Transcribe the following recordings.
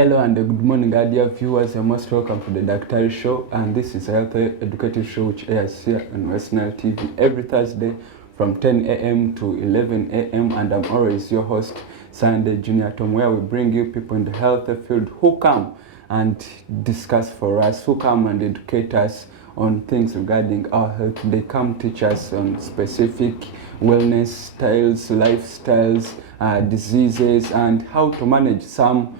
Hello and good morning, dear viewers. You're most welcome to the DAKTARI show, and this is a health educative show which airs here on Western TV every Thursday from 10 a.m. to 11 a.m. and I'm always your host, Sunday Junior Tom, where we bring you people in the health field who come and discuss for us, who come and educate us on things regarding our health. They come teach us on specific wellness styles, lifestyles, diseases, and how to manage some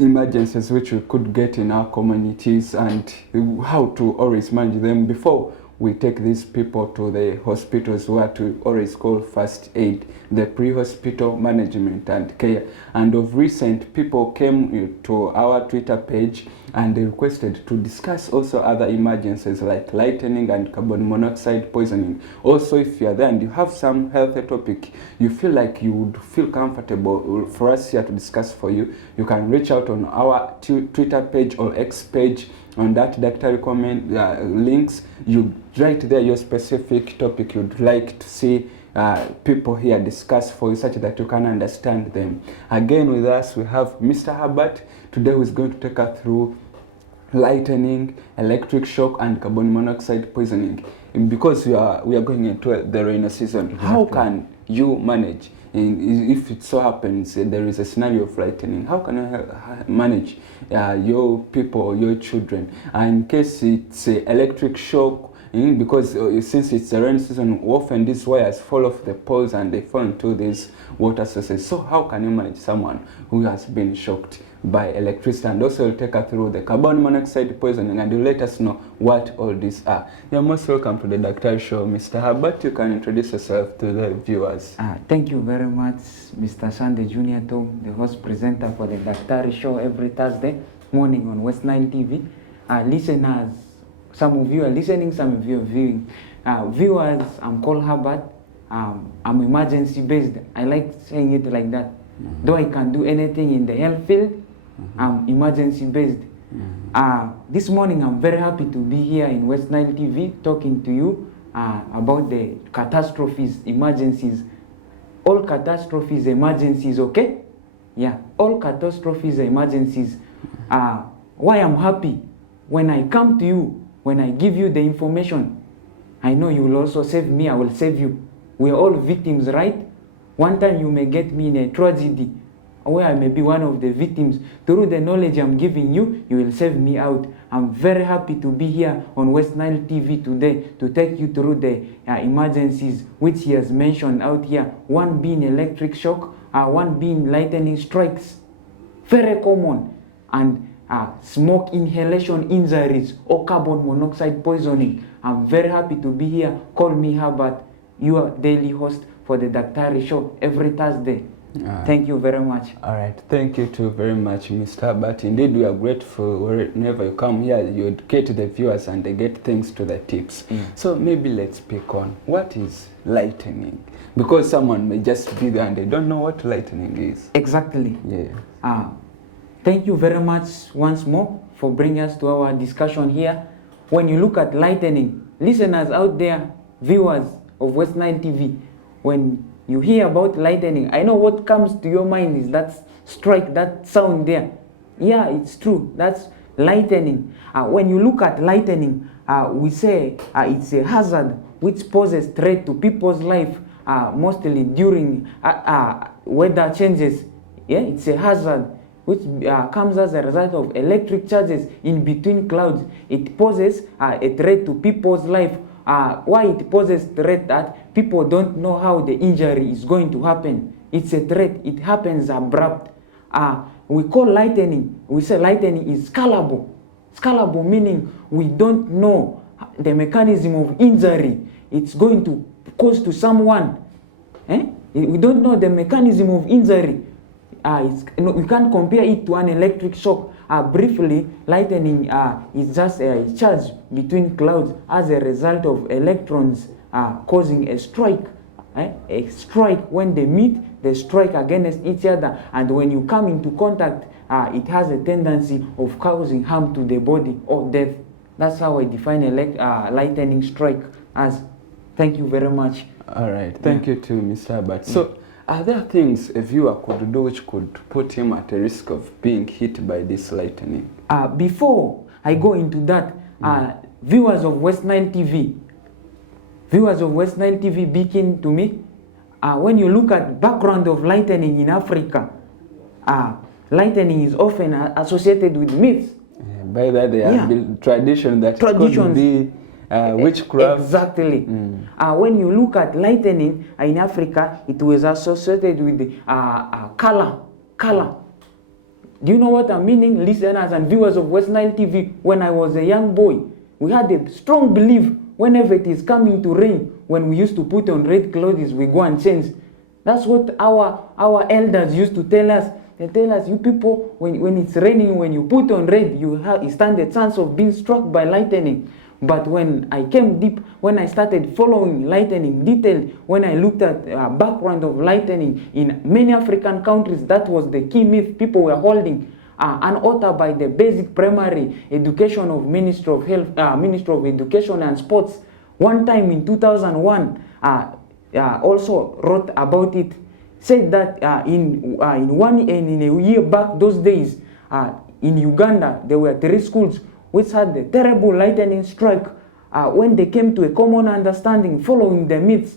emergencies which we could get in our communities and how to always manage them before we take these people to the hospitals, what we always call first aid, the pre-hospital management and care. And of recent, people came to our Twitter page and they requested to discuss also other emergencies like lightning and carbon monoxide poisoning. Also, if you are there and you have some health topic you feel like you would feel comfortable for us here to discuss for you, you can reach out on our Twitter page or X page. On that DAKTARI comment links, you write there your specific topic you'd like to see people here discuss for you, such that you can understand them. Again, with us we have Mr. Herbert today, who is going to take us through lightning, electric shock, and carbon monoxide poisoning. And because we are going into the rainy season, exactly. How can you manage? If it so happens there is a scenario of lightning, how can you manage your people, your children? And in case it's electric shock, because since it's the rainy season, often these wires fall off the poles and they fall into these water sources. So how can you manage someone who has been shocked by electricity? And also you'll take us through the carbon monoxide poisoning and you'll let us know what all these are. You're most welcome to the DAKTARI show. Mr. Herbert, you can introduce yourself to the viewers. Thank you very much, Mr. Sunday Junior Tom, the host presenter for the DAKTARI show every Thursday morning on West 9 TV. Listeners, some of you are listening, some of you are viewing. Viewers, I'm called Herbert. I'm emergency based. I like saying it like that. Though I can do anything in the health field, I'm emergency based. This morning I'm very happy to be here in West Nile TV talking to you about the catastrophes, emergencies. All catastrophes, emergencies, okay? Yeah, all catastrophes, emergencies. Why I'm happy? When I come to you, when I give you the information, I know you will also save me, I will save you. We are all victims, right? One time you may get me in a tragedy where I may be one of the victims. Through the knowledge I'm giving you, you will save me out. I'm very happy to be here on West Nile TV today to take you through the emergencies which he has mentioned out here. One being electric shock, one being lightning strikes, very common, and smoke inhalation injuries or carbon monoxide poisoning. I'm very happy to be here. Call me Herbert, your daily host for the DAKTARI show every Thursday. Thank you very much. All right, thank you too very much, Mr. Herbert. Indeed, we are grateful whenever you come here, you educate the viewers and they get things to the tips. So maybe let's pick on what is lightning, because someone may just be there and they don't know what lightning is. Exactly. Yeah. Thank you very much once more for bringing us to our discussion here. When you look at lightning, listeners out there, viewers of West 9 TV, when you hear about lightning, I know what comes to your mind is that strike, that sound there. Yeah, it's true. That's lightning. When you look at lightning, we say it's a hazard which poses threat to people's life, mostly during weather changes. Yeah, it's a hazard which comes as a result of electric charges in between clouds. It poses a threat to people's life. Why it poses threat? That people don't know how the injury is going to happen. It's a threat. It happens abrupt. We call lightning, we say lightning is scalable. Scalable meaning we don't know the mechanism of injury it's going to cause to someone. We don't know the mechanism of injury. We can't compare it to an electric shock. Briefly, lightning is just a charge between clouds as a result of electrons causing a strike. A strike, when they meet, they strike against each other, and when you come into contact, it has a tendency of causing harm to the body or death. That's how I define a lightning strike as. Thank you very much. All right, thank you to Mr. Herbert. So Are there things a viewer could do which could put him at a risk of being hit by this lightning? Before I go into that, viewers of West Nile TV begin to me. When you look at background of lightning in Africa, lightning is often associated with myths. By that, there have been tradition that could be witchcraft. Exactly. When you look at lightning in Africa, it was associated with color. Do you know what I'm meaning, listeners and viewers of West Nile TV? When I was a young boy, we had a strong belief whenever it is coming to rain, when we used to put on red clothes, we go and change. That's what our elders used to tell us. They tell us, you people, when it's raining, when you put on red, you stand a chance of being struck by lightning. But when I came deep, when I started following lightning detail, when I looked at background of lightning in many African countries, that was the key myth people were holding. Unauthored by the basic primary education of Ministry of Health, Ministry of Education and Sports. One time in 2001, also wrote about it. Said that in a year back, those days, in Uganda, there were 3 schools which had a terrible lightning strike. When they came to a common understanding following the myths,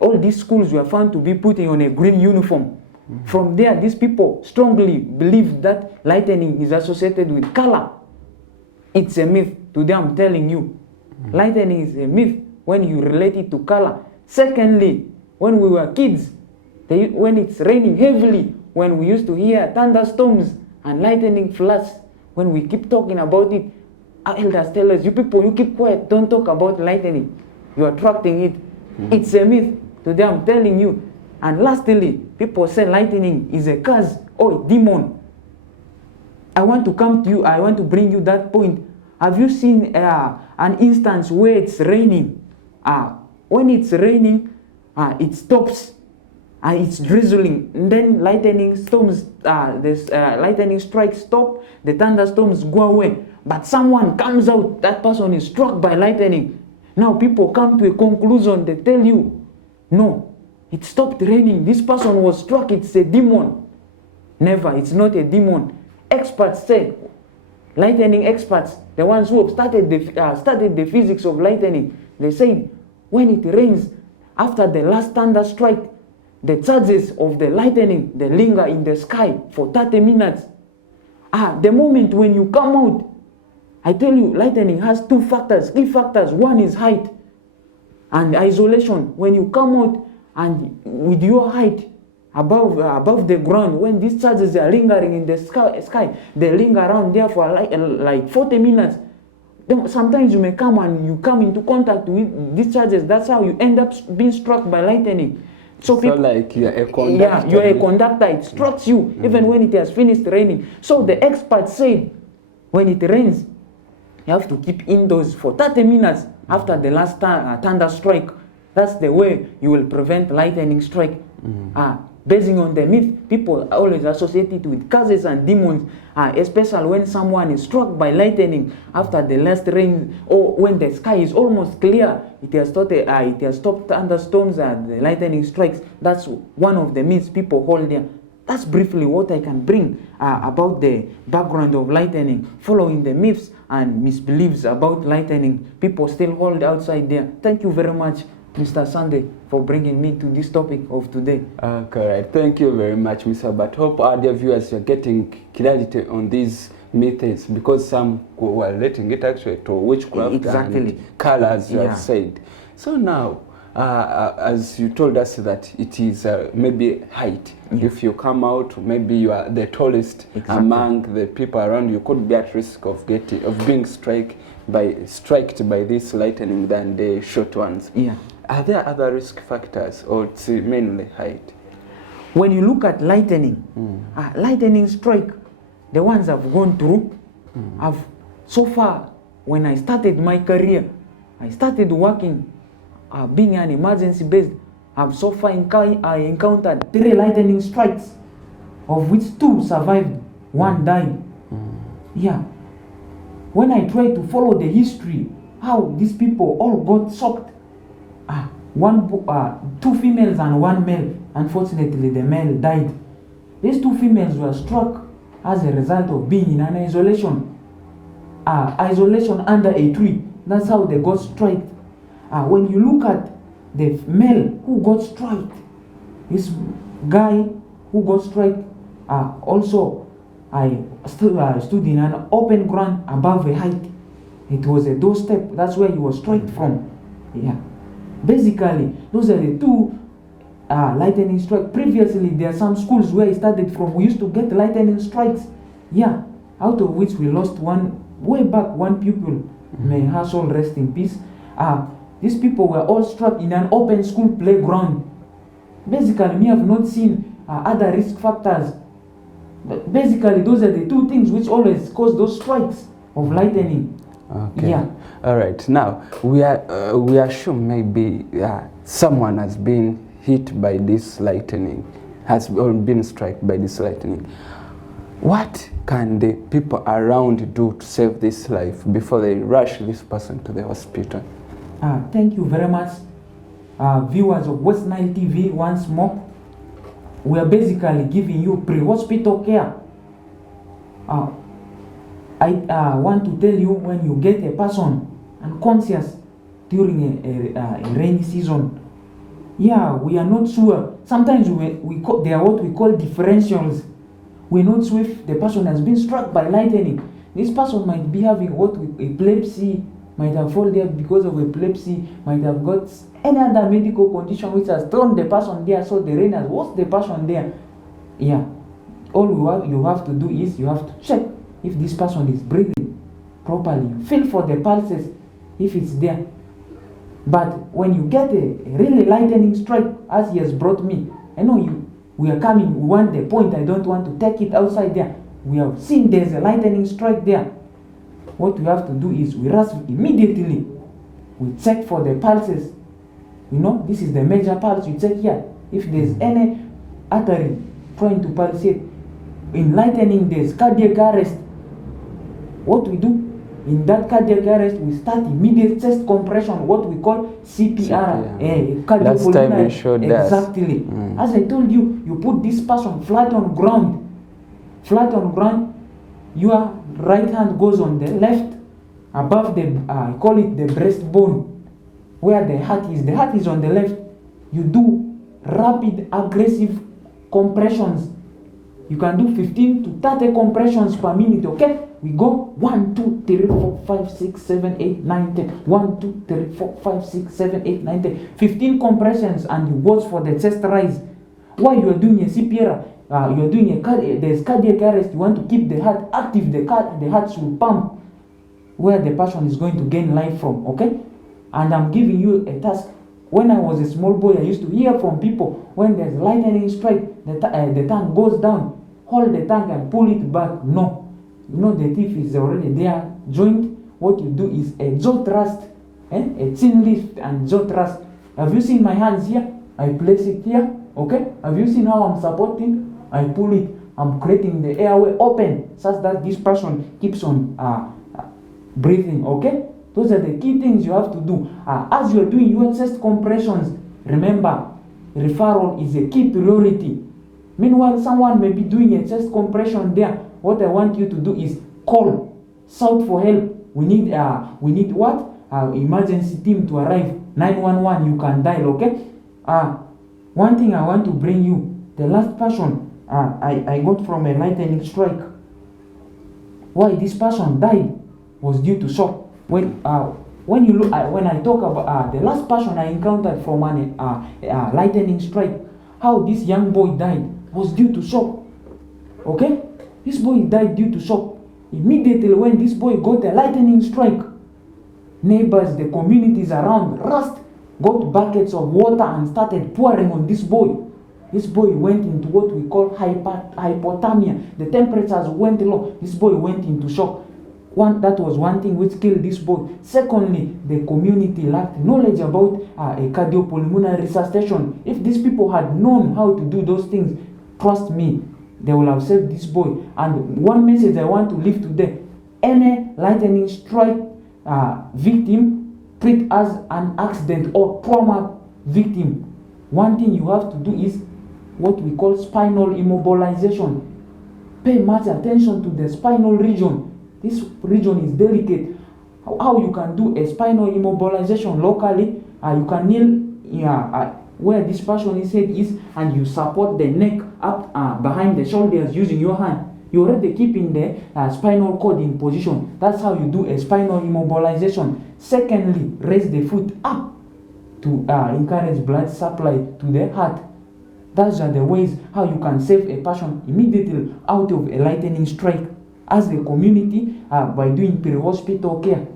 all these schools were found to be putting on a green uniform. From there, these people strongly believe that lightning is associated with color. It's a myth. Today I'm telling you, lightning is a myth when you relate it to color. Secondly, when we were kids, when it's raining heavily, when we used to hear thunderstorms and lightning flash, when we keep talking about it, our elders tell us, you people, you keep quiet, don't talk about lightning. You're attracting it. It's a myth. Today I'm telling you. And lastly, people say lightning is a curse or a demon. I want to come to you, I want to bring you that point. Have you seen an instance where it's raining? When it's raining, it stops. It's drizzling, and then lightning storms, lightning strikes stop, the thunderstorms go away. But someone comes out, that person is struck by lightning. Now people come to a conclusion, they tell you, no, it stopped raining, this person was struck, it's a demon. Never, it's not a demon. Experts say, lightning experts, the ones who have studied the physics of lightning, they say, when it rains, after the last thunder strike, the charges of the lightning, they linger in the sky for 30 minutes. The moment when you come out, I tell you, lightning has 2 factors, key factors. One is height and isolation. When you come out and with your height above the ground, when these charges are lingering in the sky, they linger around there for like 40 minutes. Then sometimes you may come and you come into contact with these charges. That's how you end up being struck by lightning. So like you're a conductor. Yeah, you're a conductor. It strikes you even when it has finished raining. So the experts say, when it rains, you have to keep indoors for 30 minutes after the last thunder strike. That's the way you will prevent lightning strike. Basing on the myth, people always associate it with curses and demons, especially when someone is struck by lightning after the last rain, or when the sky is almost clear. It has stopped thunderstorms and the lightning strikes. That's one of the myths people hold there. That's briefly what I can bring about the background of lightning, following the myths and misbeliefs about lightning. People still hold outside there. Thank you very much, Mr. Sunday, for bringing me to this topic of today. Correct. Thank you very much, Mr. But hope our dear viewers are getting clarity on these methods, because some were letting it actually to witchcraft and colors, you have said. So now, as you told us that it is maybe height. If you come out, maybe you are the tallest among the people around, you could be at risk of being struck by this lightning than the short ones. Are there other risk factors, or it's mainly height? When you look at lightning, lightning strike, the ones I've gone through, so far, when I started my career, I started working, being an emergency based, I've so far encountered 3 lightning strikes, of which 2 survived, 1 died. When I try to follow the history, how these people all got soaked, 2 females and 1 male, Unfortunately, the male died. These two females were struck as a result of being in an isolation under a tree. That's how they got struck. When you look at the male who got struck, this guy who got struck also stood in an open ground above a height. It was a doorstep. That's where he was struck from. Yeah. Basically, those are the two lightning strikes. Previously, there are some schools where it started from. We used to get lightning strikes. Yeah. Out of which we lost one way back, one pupil. May her soul rest in peace. These people were all struck in an open school playground. Basically, we have not seen other risk factors. But basically, those are the two things which always cause those strikes of lightning. Okay. Yeah. All right. Now we are sure maybe someone has been hit by this lightning, has been struck by this lightning. What can the people around do to save this life before they rush this person to the hospital? Thank you very much, viewers of West Nile TV. Once more, we are basically giving you pre-hospital care. I want to tell you, when you get a person unconscious during a rainy season, yeah, we are not sure. Sometimes they are what we call differentials. We're not sure if the person has been struck by lightning. This person might be having epilepsy, might have fallen there because of epilepsy, might have got any other medical condition which has thrown the person there, so the rain has washed the person there. Yeah. All you have to do is you have to check if this person is breathing properly. Feel for the pulses if it's there. But when you get a really lightning strike, as he has brought me, I know we are coming, we want the point, I don't want to take it outside there. We have seen there's a lightning strike there. What we have to do is we rush immediately. We check for the pulses. You know, this is the major pulse. We check here. If there's any artery trying to pulsate, in lightning there's cardiac arrest. What we do in that cardiac arrest, we start immediate chest compression, what we call CPR. Last time you showed that. Exactly. As I told you, you put this person flat on ground. Flat on ground. Your right hand goes on the left, above the I call it the breastbone, where the heart is. The heart is on the left. You do rapid, aggressive compressions. You can do 15 to 30 compressions per minute, okay? We go 1, 2, 3, 4, 5, 6, 7, 8, 9, 10. 1, 2, 3, 4, 5, 6, 7, 8, 9, 10. 15 compressions, and you watch for the chest rise. While you are doing a CPR, you are doing there's cardiac arrest. You want to keep the heart active. The heart will pump where the person is going to gain life from, okay? And I'm giving you a task. When I was a small boy, I used to hear from people, when there's lightning strike, the tank goes down. Hold the tank and pull it back. No. You know the teeth is already there, joint. What you do is a jaw thrust, a chin lift and jaw thrust. Have you seen my hands here? I place it here, okay? Have you seen how I'm supporting? I pull it. I'm creating the airway open such that this person keeps on breathing, okay? Those are the key things you have to do. As you're doing your chest compressions, remember, referral is a key priority. Meanwhile, someone may be doing a chest compression there. What I want you to do is call, shout for help. We need what? Emergency team to arrive. 911, you can dial, okay? One thing I want to bring you, the last person I got from a lightning strike. Why this person died was due to shock. When you look when I talk about the last person I encountered from a lightning strike, how this young boy died was due to shock. Okay, this boy died due to shock. Immediately when this boy got a lightning strike, neighbors, the communities around rushed, got buckets of water and started pouring on this boy. This boy went into what we call hypothermia. The temperatures went low. This boy went into shock. That was one thing which killed this boy. Secondly, the community lacked knowledge about a cardiopulmonary resuscitation. If these people had known how to do those things, trust me, they will have saved this boy. And one message I want to leave today: any lightning strike victim, treat as an accident or trauma victim. One thing you have to do is what we call spinal immobilization. Pay much attention to the spinal region. This region is delicate. How you can do a spinal immobilization locally, you can kneel where this person's head is, and you support the neck up behind the shoulders using your hand. You already keeping the spinal cord in position. That's how you do a spinal immobilization. Secondly, raise the foot up to encourage blood supply to the heart. Those are the ways how you can save a person immediately out of a lightning strike as a community by doing pre-hospital care.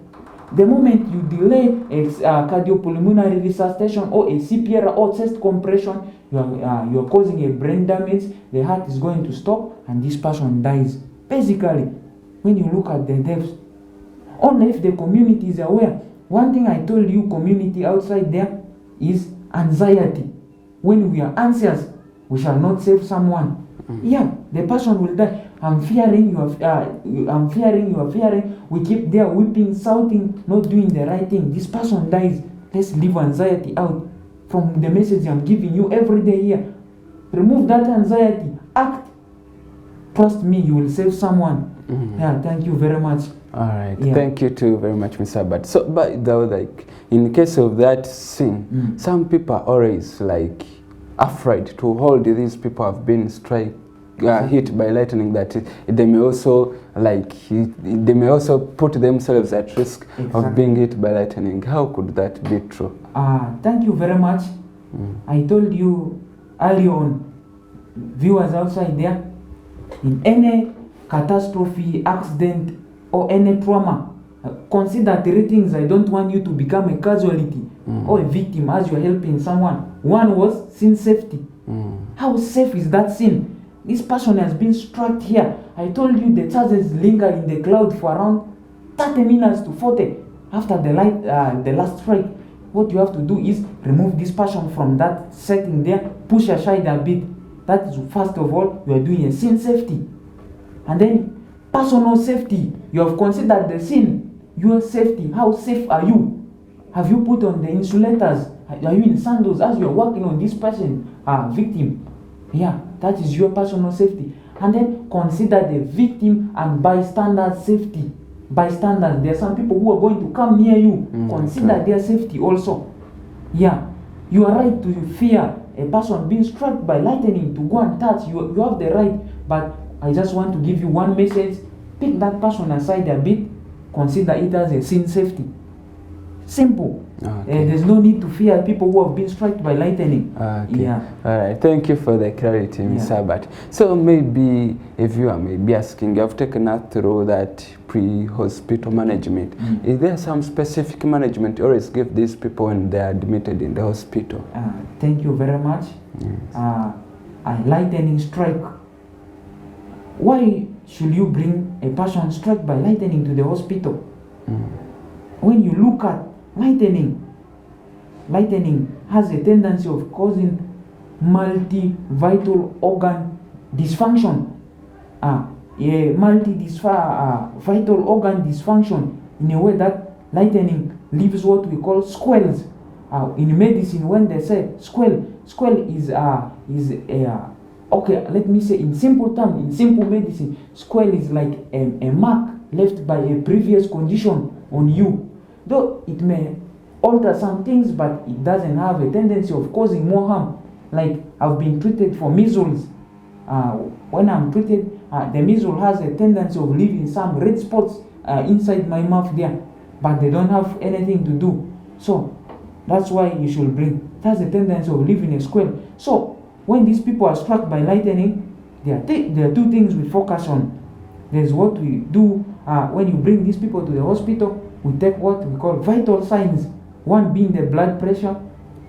The moment you delay a cardiopulmonary resuscitation or a CPR or chest compression, you are causing a brain damage. The heart is going to stop and this person dies. Basically, when you look at the deaths, only if the community is aware. One thing I told you, community outside there, is anxiety. When we are anxious, we shall not save someone. Yeah, the person will die. I'm fearing, you are fearing. We keep there weeping, shouting, not doing the right thing. This person dies. Let's leave anxiety out from the message I'm giving you every day here. Remove that anxiety. Act. Trust me, you will save someone. Yeah, thank you very much. All right, Yeah. Thank you too very much, Mr. Abbott. So, but though, like in case of that scene, some people are always like afraid to hold these people have been hit by lightning, that they may also put themselves at risk of being hit by lightning. How could that be true? Thank you very much. I told you earlier on, viewers outside there, in any catastrophe, accident, or any trauma, consider 3 things. I don't want you to become a casualty or a victim as you're helping someone. One was scene safety. How safe is that scene? This person has been struck here. I told you the charges linger in the cloud for around 30 minutes to 40 after the last strike. What you have to do is remove this person from that setting there, push aside a bit. That is, first of all, you are doing a scene safety. And then personal safety. You have considered the scene, your safety. How safe are you? Have you put on the insulators? Are you in sandals as you are working on this person, victim? Yeah, that is your personal safety. And then consider the victim and bystander safety. Bystanders, there are some people who are going to come near you. Consider their safety also. Yeah, you are right to fear a person being struck by lightning, to go and touch. You have the right, but I just want to give you one message. Pick that person aside a bit. Consider it as a scene safety. Simple. Okay. There's no need to fear people who have been struck by lightning. Okay. Yeah. All right. Thank you for the clarity, Mr. Abbott. So maybe a viewer may be asking, you have taken us through that pre-hospital management. Is there some specific management you always give these people when they are admitted in the hospital? Thank you very much. Yes. A lightning strike. Why should you bring a person struck by lightning to the hospital? When you look at lightning has a tendency of causing multi-vital organ dysfunction. Vital organ dysfunction in a way that lightning leaves what we call squells. In medicine, when they say squell is okay, let me say in simple terms, in simple medicine, squell is like a mark left by a previous condition on you. Though it may alter some things, but it doesn't have a tendency of causing more harm. Like I've been treated for measles. When I'm treated, the measles has a tendency of leaving some red spots inside my mouth there, but they don't have anything to do. So that's why you should bring. It has a tendency of leaving a square. So when these people are struck by lightning, there are 2 things we focus on. There's what we do when you bring these people to the hospital. We take what we call vital signs. One being the blood pressure,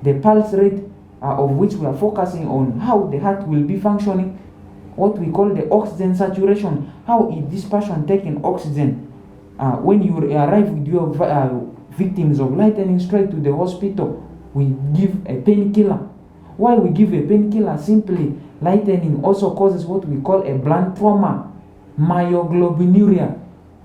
the pulse rate, of which we are focusing on how the heart will be functioning. What we call the oxygen saturation. How is this person taking oxygen? When you arrive with your victims of lightning strike to the hospital, we give a painkiller. Why we give a painkiller? Simply, lightning also causes what we call a blunt trauma, myoglobinuria.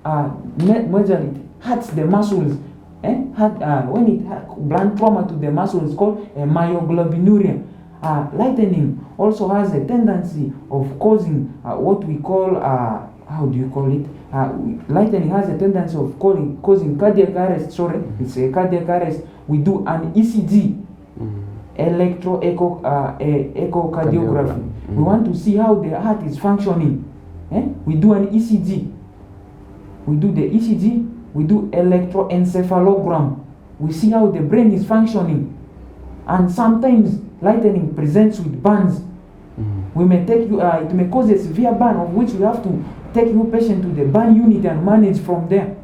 Majorly, it hurts the muscles. When it blunt trauma to the muscles is called a myoglobinuria. lightning also has a tendency of causing what we call, how do you call it? Lightning has a tendency of causing cardiac arrest. Sorry, it's a cardiac arrest. We do an ECG, echocardiography. We want to see how the heart is functioning. We do an ECG. We do the ECG. We do electroencephalogram. We see how the brain is functioning. And sometimes lightning presents with burns. We may take you, it may cause a severe burn, of which we have to take your patient to the burn unit and manage from there.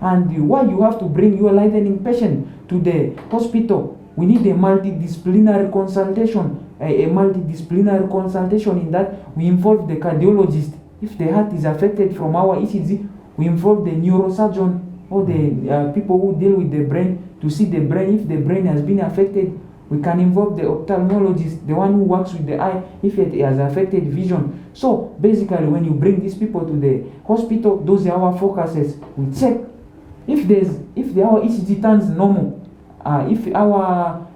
And why you have to bring your lightning patient to the hospital? We need a multidisciplinary consultation. A multidisciplinary consultation in that we involve the cardiologist. If the heart is affected from our ECG, we involve the neurosurgeon or the people who deal with the brain to see the brain. If the brain has been affected, we can involve the ophthalmologist, the one who works with the eye, if it has affected vision. So basically, when you bring these people to the hospital, those are our focuses. We check if our ECG turns normal, if our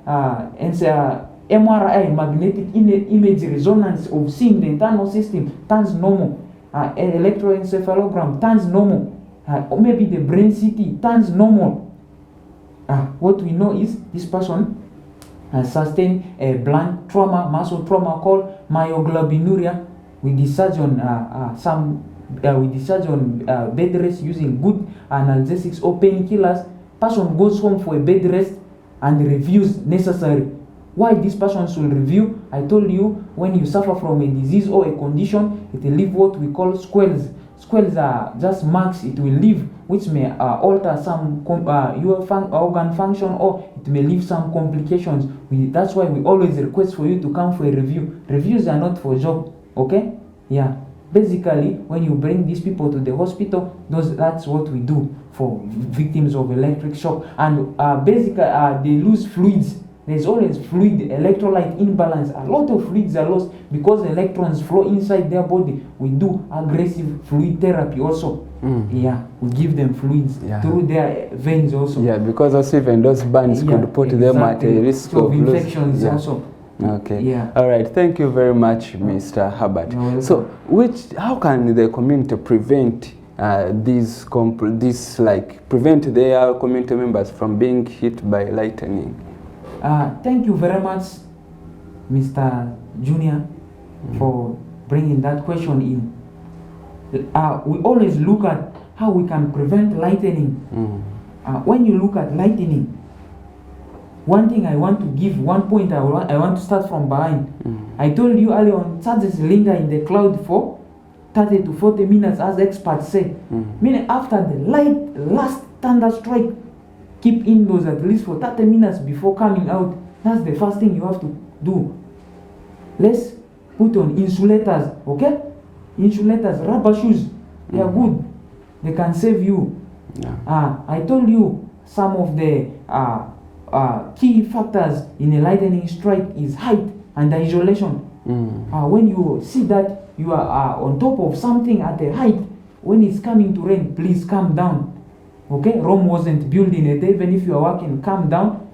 MRI, magnetic image resonance of seeing the internal system turns normal, electroencephalogram turns normal, or maybe the brain CT turns normal. What we know is this person has sustained a blunt trauma, muscle trauma called myoglobinuria. We discharge on bed rest using good analgesics or painkillers. Person goes home for a bed rest and reviews necessary. Why this person should review? I told you, when you suffer from a disease or a condition, it will leave what we call squells. Squells are just marks it will leave, which may alter some your organ function, or it may leave some complications. That's why we always request for you to come for a review. Reviews are not for job, okay? Yeah. Basically, when you bring these people to the hospital, that's what we do for victims of electric shock. And basically, they lose fluids. There's always fluid electrolyte imbalance. A lot of fluids are lost because electrons flow inside their body. We do aggressive fluid therapy also. Yeah, we give them fluids through their veins also. Yeah, because also even those burns could put them at a risk of infections also. Okay. Yeah. All right. Thank you very much, Mr. Herbert. So, how can the community prevent prevent their community members from being hit by lightning? Thank you very much, Mr. Junior, for bringing that question in. We always look at how we can prevent lightning. When you look at lightning, one thing I want to give, one point I want to start from behind. I told you earlier on, charges linger in the cloud for 30 to 40 minutes, as experts say. Meaning after the last thunder strike, keep indoors at least for 30 minutes before coming out. That's the first thing you have to do. Let's put on insulators, okay? Insulators, rubber shoes, they are good. They can save you. I told you some of the key factors in a lightning strike is height and isolation. When you see that you are on top of something at a height, when it's coming to rain, please calm down. Okay, Rome wasn't built in a day. Even if you are walking, calm down,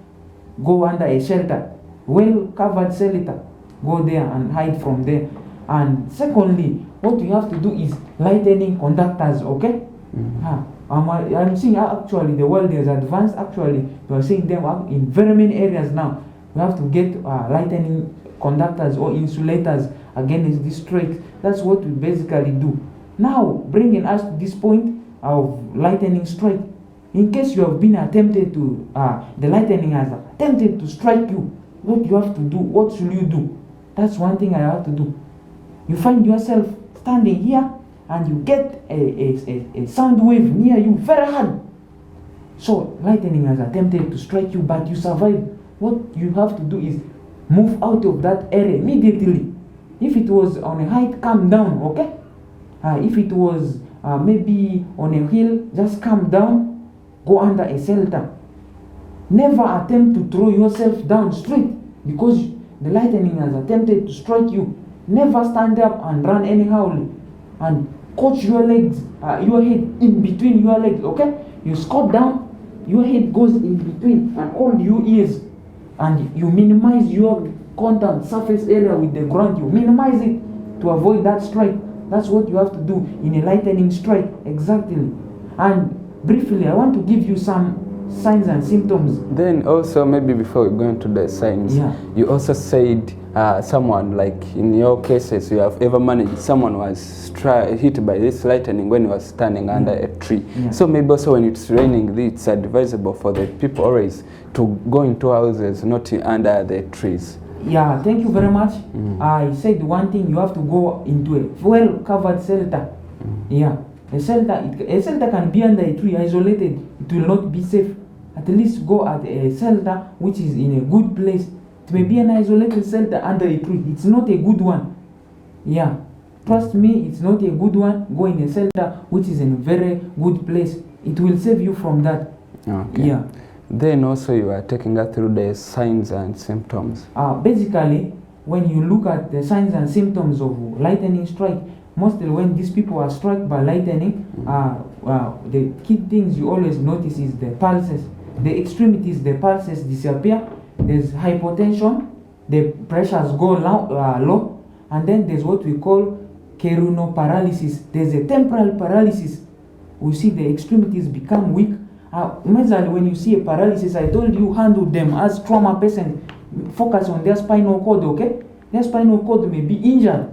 go under a shelter, well covered shelter, go there and hide from there. And secondly, what you have to do is lightning conductors, okay? I'm seeing actually the world is advanced. Actually, you are seeing them in very many areas now. We have to get lightning conductors or insulators against this strike. That's what we basically do. Now, bringing us to this point of lightning strike, in case you have been attempted to, the lightning has attempted to strike you, what you have to do, what should you do? That's one thing I have to do. You find yourself standing here and you get a sound wave near you very hard. So lightning has attempted to strike you, but you survive. What you have to do is move out of that area immediately. If it was on a height, calm down, okay? If it was maybe on a hill, just calm down, go under a shelter. Never attempt to throw yourself down straight because the lightning has attempted to strike you. Never stand up and run anyhow and coach your legs, your head in between your legs, okay? You squat down, your head goes in between and hold your ears, and you minimize your contact surface area with the ground, you minimize it to avoid that strike. That's what you have to do in a lightning strike, exactly. And briefly, I want to give you some signs and symptoms. Then also, maybe before we go into the signs, you also said someone, like in your cases, you have ever managed someone was hit by this lightning when he was standing under a tree. So maybe also when it's raining, it's advisable for the people always to go into houses, not under the trees. Yeah, thank you very much. I said one thing, you have to go into a well-covered shelter. Yeah, a shelter can be under a tree, isolated. It will not be safe. At least go at a shelter which is in a good place. It may be an isolated shelter under a tree. It's not a good one. Yeah, trust me, it's not a good one. Go in a shelter which is in a very good place. It will save you from that. Okay. Yeah. Then also you are taking us through the signs and symptoms. Basically, when you look at the signs and symptoms of lightning strike, mostly when these people are struck by lightning, the key things you always notice is the pulses. The extremities, the pulses disappear. There's hypotension, the pressures go low, and then there's what we call paralysis. There's a temporal paralysis. We see the extremities become weak. Majorly when you see a paralysis, I told you handle them as trauma patient. Focus on their spinal cord, okay? Their spinal cord may be injured.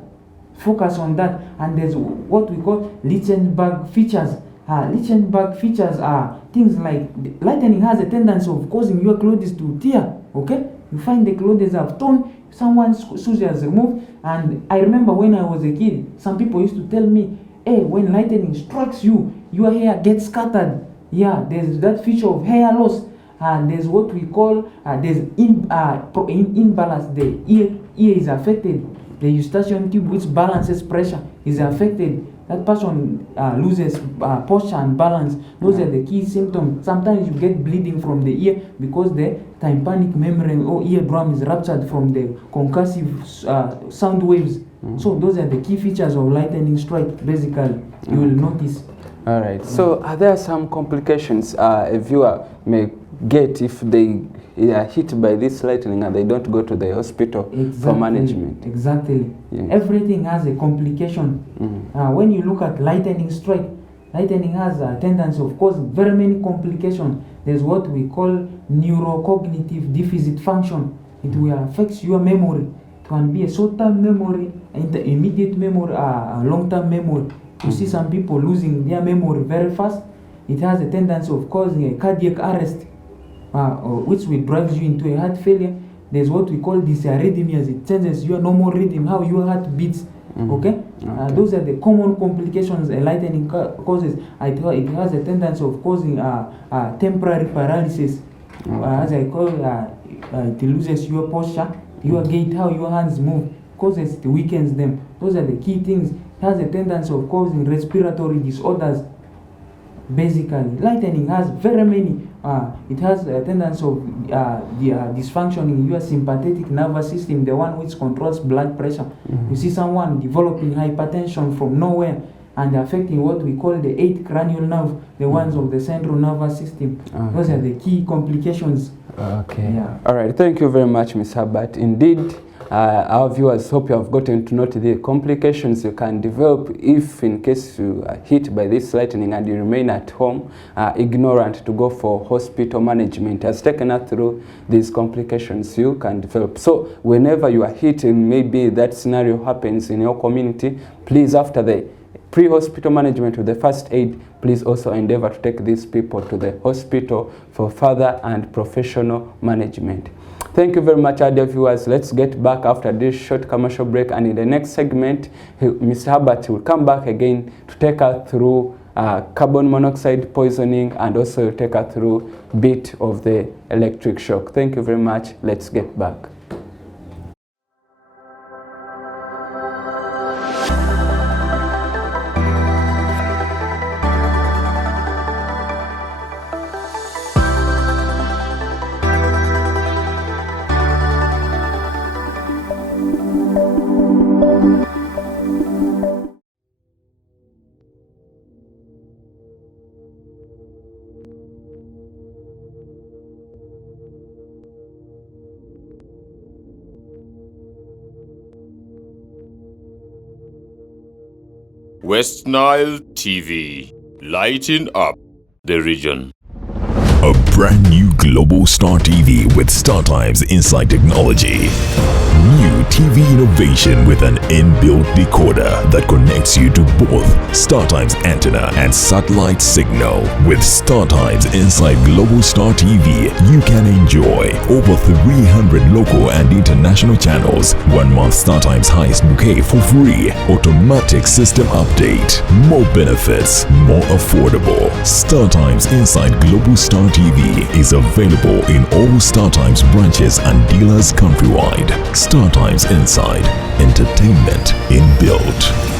Focus on that. And there's what we call Lichtenberg features. Lichtenberg features are things like lightning has a tendency of causing your clothes to tear, okay? You find the clothes have torn, someone's shoes has removed. And I remember when I was a kid, some people used to tell me, hey, when lightning strikes you, your hair gets scattered. Yeah, there's that feature of hair loss. And there's what we call, there's imbalance. The ear is affected. The eustachian tube, which balances pressure, is affected. That person loses posture and balance. Those are the key symptoms. Sometimes you get bleeding from the ear because the tympanic membrane or eardrum is ruptured from the concussive sound waves. So those are the key features of lightning strike, basically. You will notice. All right. So are there some complications a viewer may get if they are hit by this lightning and they don't go to the hospital for management? Exactly. Yes. Everything has a complication. When you look at lightning strike, lightning has a tendency of causing very many complications. There's what we call neurocognitive deficit function. It will affect your memory. It can be a short-term memory, intermediate memory, long-term memory. You see some people losing their memory very fast. It has a tendency of causing a cardiac arrest, which will drive you into a heart failure. There's what we call dysarrhythmias. It changes your normal rhythm, how your heart beats. Okay? Those are the common complications a lightning causes. It has a tendency of causing temporary paralysis. As I call it loses your posture, your gait, how your hands move, causes it weakens them. Those are the key things. It has a tendency of causing respiratory disorders. Basically, lightning has very many. It has a tendency of dysfunction in your sympathetic nervous system, the one which controls blood pressure. You see someone developing hypertension from nowhere and affecting what we call the 8th cranial nerve, the ones of the central nervous system. Those are the key complications. Okay. Yeah. All right. Thank you very much, Ms. Herbert. Indeed, our viewers hope you have gotten to note the complications you can develop if in case you are hit by this lightning and you remain at home ignorant to go for hospital management. Has taken us through these complications you can develop. So whenever you are hit and maybe that scenario happens in your community, please, after the pre-hospital management with the first aid, please also endeavor to take these people to the hospital for further and professional management. Thank you very much, dear viewers. Let's get back after this short commercial break, and in the next segment, Mr. Herbert will come back again to take us through carbon monoxide poisoning and also take us through a bit of the electric shock. Thank you very much. Let's get back. West Nile TV, lighting up the region. A brand new Global Star TV with StarTimes Inside Technology. New TV innovation with an inbuilt decoder that connects you to both StarTimes antenna and satellite signal. With StarTimes Inside Global Star TV, you can enjoy over 300 local and international channels, 1 month StarTimes highest bouquet for free, automatic system update, more benefits, more affordable. StarTimes Inside Global Star TV is available in all StarTimes branches and dealers countrywide. StarTimes Inside, entertainment inbuilt.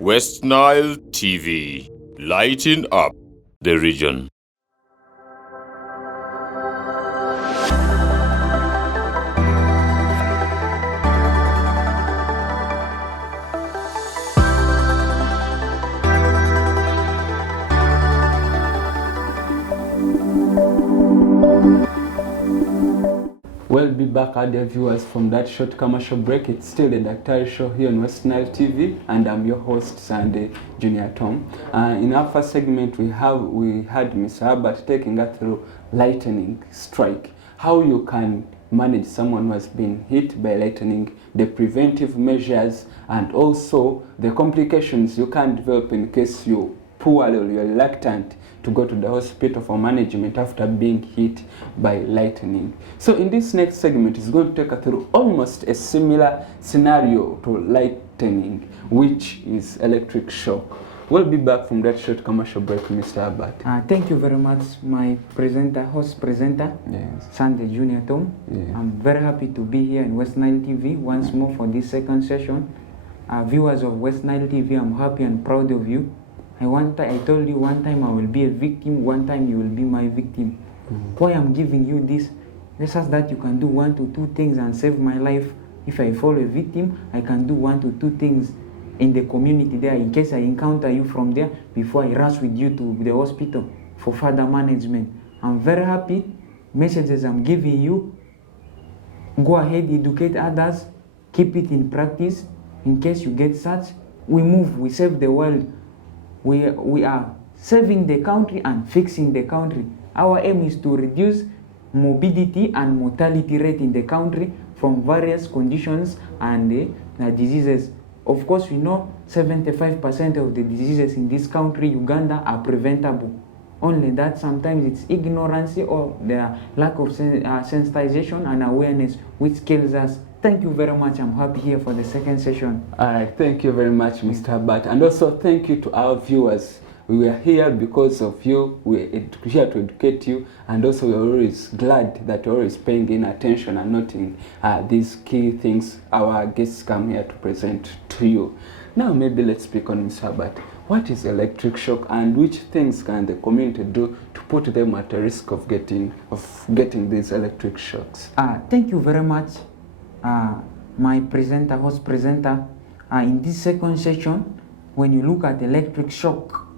West Nile TV, lighting up the region. We'll be back, our dear viewers, from that short commercial break. It's still the Daktari show here on West Nile TV, and I'm your host, Sunday Junior Tom. In our first segment, we had Mr. Herbert taking us through lightning strike, how you can manage someone who has been hit by lightning, the preventive measures, and also the complications you can develop in case you're poorly or you're reluctant to go to the hospital for management after being hit by lightning. So in this next segment, it's going to take us through almost a similar scenario to lightning, which is electric shock. We'll be back from that short commercial break, Mr. Herbert. Thank you very much, my host presenter, Yes. Sunday Junior Tom. Yeah. I'm very happy to be here in West Nile TV once more for this second session. Viewers of West Nile TV, I'm happy and proud of you. I told you one time I will be a victim, one time you will be my victim. Why I'm giving you this? This is that you can do 1 to 2 things and save my life. If I fall a victim, I can do 1 to 2 things in the community there in case I encounter you from there before I rush with you to the hospital for further management. I'm very happy. Messages I'm giving you, go ahead, educate others, keep it in practice. In case you get such, we move, we save the world. We are saving the country and fixing the country. Our aim is to reduce morbidity and mortality rate in the country from various conditions and diseases. Of course, we know 75% of the diseases in this country, Uganda, are preventable. Only that sometimes it's ignorance or the lack of sensitization and awareness which kills us. Thank you very much. I'm happy here for the second session. All right, thank you very much, Mr. Herbert. And also thank you to our viewers. We are here because of you. We're here to educate you. And also we're always glad that you're always paying in attention and noting these key things our guests come here to present to you. Now maybe let's speak on Mr. Herbert. What is electric shock and which things can the community do to put them at a risk of getting these electric shocks? Thank you very much. My host presenter, in this second session, when you look at electric shock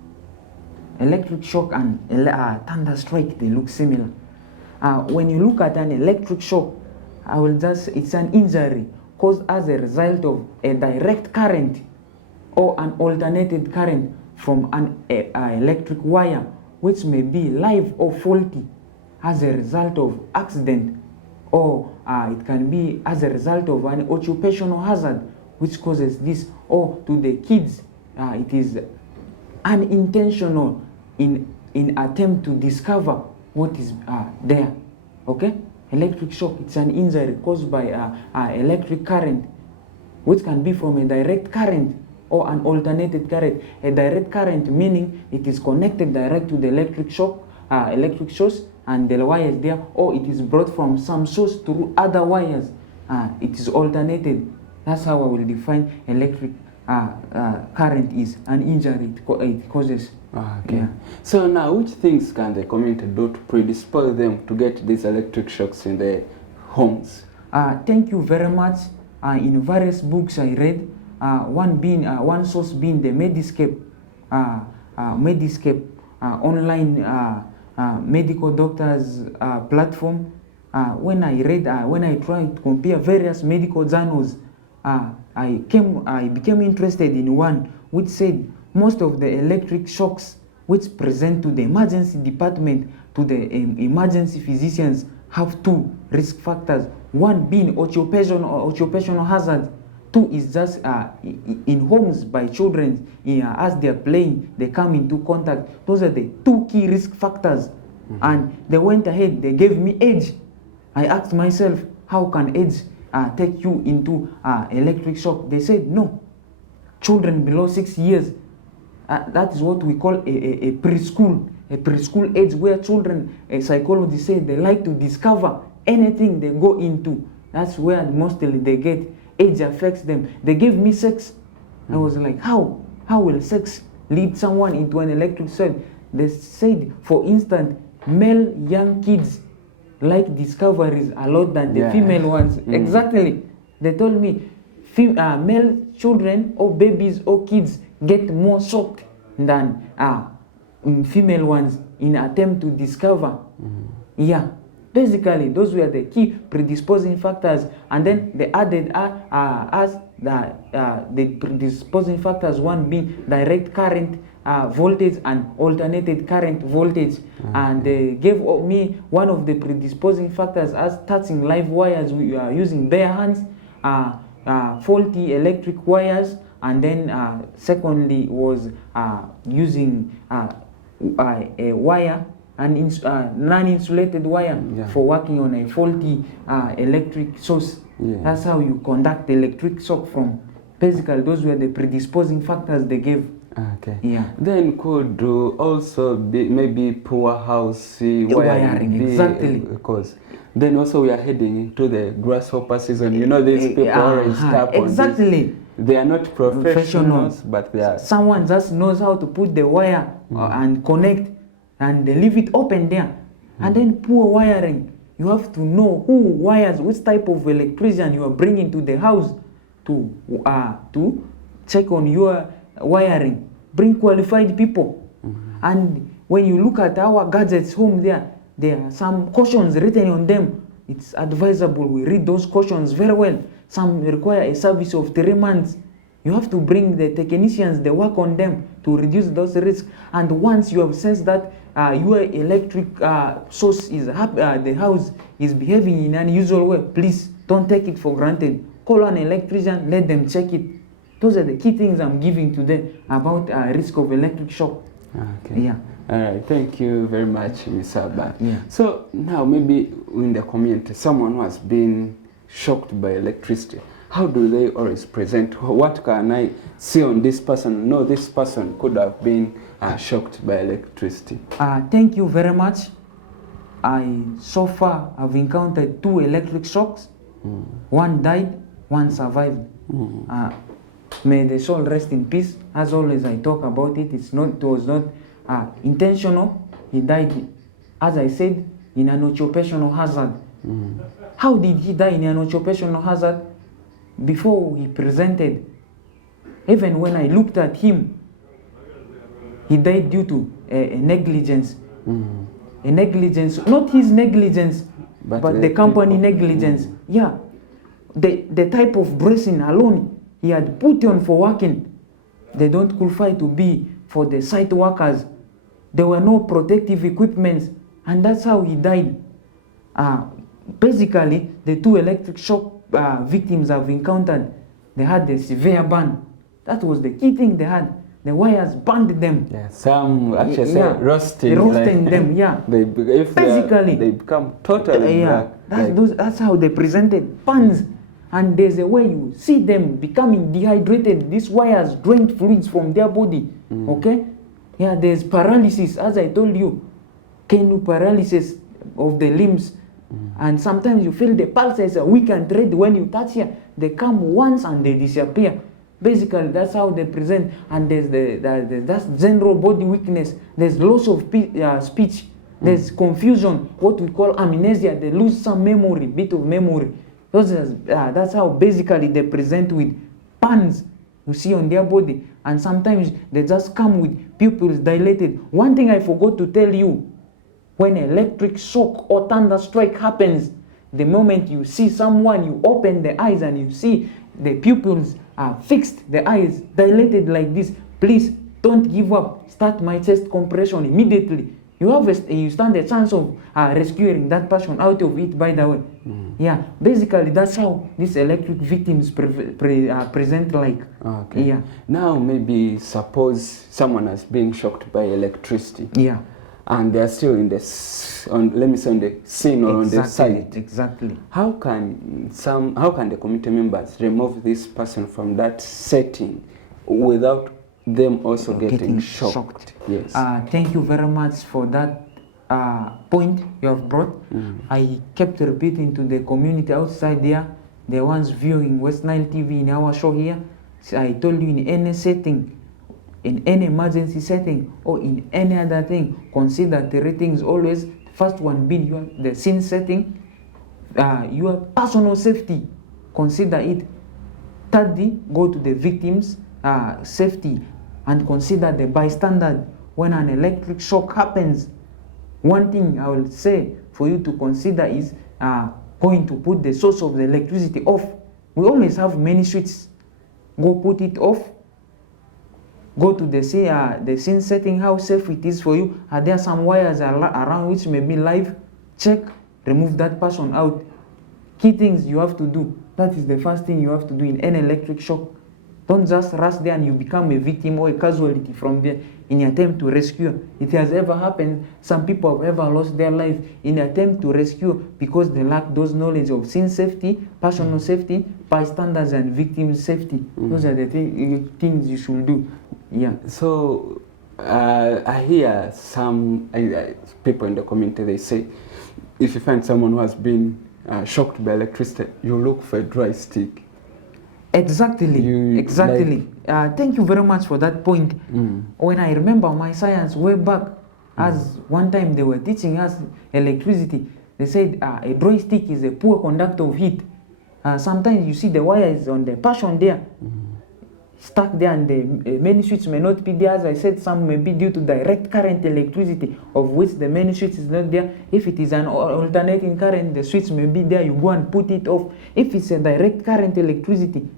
and thunder strike, they look similar. When you look at an electric shock, it's an injury caused as a result of a direct current or an alternated current from an electric wire, which may be live or faulty as a result of accident, or it can be as a result of an occupational hazard which causes this, or to the kids it is unintentional in attempt to discover what is there. Okay, electric shock, it's an injury caused by electric current, which can be from a direct current or an alternated current. A direct current meaning it is connected direct to the electric source and the wires there, or it is brought from some source through other wires. It is alternated. That's how I will define electric current is an injury it causes. Okay. Yeah. So now, which things can the community do to predispose them to get these electric shocks in their homes? Thank you very much. In various books I read, one source being the Mediscape online medical doctors platform. When I tried to compare various medical journals, I became interested in one which said most of the electric shocks which present to the emergency department, to the emergency physicians, have two risk factors. One being occupational hazard. Two is just in homes by children, as they are playing, they come into contact. Those are the two key risk factors. And they went ahead, they gave me age. I asked myself, how can age take you into electric shock? They said no. Children below 6 years, that is what we call a preschool age, where children, psychologists say they like to discover anything they go into. That's where mostly they get. Age affects them. They gave me sex. I was like, how will sex lead someone into an electric shock? They said, for instance, male young kids like discoveries a lot than the female ones. Exactly. They told me male children or babies or kids get more shocked than female ones in attempt to discover. Yeah. Basically, those were the key predisposing factors, and then they added as the predisposing factors, one being direct current voltage and alternated current voltage. And they gave me one of the predisposing factors as touching live wires. We are using bare hands, faulty electric wires, and then secondly was using a wire, an non-insulated wire for working on a faulty electric source. That's how you conduct electric shock from. Basically, those were the predisposing factors they gave. Okay. Yeah. Then could also be maybe poor house wiring. Exactly. Because then also we are heading into the grasshopper season. You know, these people always tap on exactly. They are not professionals, but they are. Someone just knows how to put the wire and connect, and they leave it open there. And then poor wiring. You have to know who wires, which type of electrician you are bringing to the house to check on your wiring. Bring qualified people. And when you look at our gadgets home there are some cautions written on them. It's advisable we read those cautions very well. Some require a service of 3 months. You have to bring the technicians, they work on them to reduce those risks. And once you have sensed that your electric source is the house is behaving in an unusual way, please don't take it for granted. Call an electrician, let them check it. Those are the key things I'm giving to them about risk of electric shock. Okay. Yeah. All right. Thank you very much, Ms. Abba. Yeah. So now maybe in the community, someone who has been shocked by electricity, how do they always present? What can I see on this person? No, this person could have been shocked by electricity. Thank you very much. So far I've encountered 2 electric shocks. One died, one survived. May the soul rest in peace. As always, I talk about it. It was not intentional. He died, as I said, in an occupational hazard. How did he die in an occupational hazard? Before he presented, even when I looked at him, he died due to a negligence. A negligence, not his negligence, but the company negligence. Yeah, the type of bracing alone he had put on for working, they don't qualify to be for the site workers. There were no protective equipments, and that's how he died. Basically, the 2 electric shock victims I've encountered, they had a severe burn. That was the key thing they had. the wires burned them. Yeah, some actually say Yeah. roasting. Roasting them, yeah. If Basically, they become totally yeah, black. that's how they presented burns. And there's a way you see them becoming dehydrated. These wires drained fluids from their body. Okay? Yeah, there's paralysis, as I told you. Canoe paralysis of the limbs. And sometimes you feel the pulses are weak and red when you touch here. They come once and they disappear. Basically, that's how they present. And there's that's general body weakness. There's loss of speech. There's confusion, what we call amnesia. They lose some memory, bit of memory. That's how basically they present with burns you see on their body. And sometimes they just come with pupils dilated. One thing I forgot to tell you, when electric shock or thunder strike happens, the moment you see someone, you open the eyes and you see the pupils are fixed, the eyes dilated like this, please don't give up. Start my chest compression immediately. You stand a chance of rescuing that person out of it, by the way. Yeah, basically that's how these electric victims present like. Okay. Yeah. Now maybe suppose someone has been shocked by electricity. Yeah. And they are still in let me say on the scene or on the site. Exactly. How can the community members remove this person from that setting without them also getting shocked? Yes. Thank you very much for that point you have brought. I kept repeating to the community outside there, the ones viewing West Nile TV in our show here. So I told you, in any setting, in any emergency setting, or in any other thing, consider 3 things always. First one being the scene setting, your personal safety, consider it. Thirdly, go to the victim's safety and consider the bystander. When an electric shock happens, one thing I will say for you to consider is going to put the source of the electricity off. We always have many switches. Go put it off. Go to the scene setting, how safe it is for you. Are there some wires around which may be live? Check, remove that person out. Key things you have to do. That is the first thing you have to do in any electric shock. Don't just rush there and you become a victim or a casualty from there in an attempt to rescue. It has ever happened. Some people have ever lost their life in an attempt to rescue because they lack those knowledge of scene safety, personal safety, bystanders and victim safety. Those are the things you should do. Yeah. So I hear some people in the community, they say, if you find someone who has been shocked by electricity, you look for a dry stick. Exactly. Exactly. Thank you very much for that point. When I remember my science way back, as one time they were teaching us electricity, they said a dry stick is a poor conductor of heat. Sometimes you see the wire is on the passion there, stuck there, and the main switch may not be there. As I said, some may be due to direct current electricity, of which the main switch is not there. If it is an alternating current, the switch may be there. You go and put it off. If it's a direct current electricity,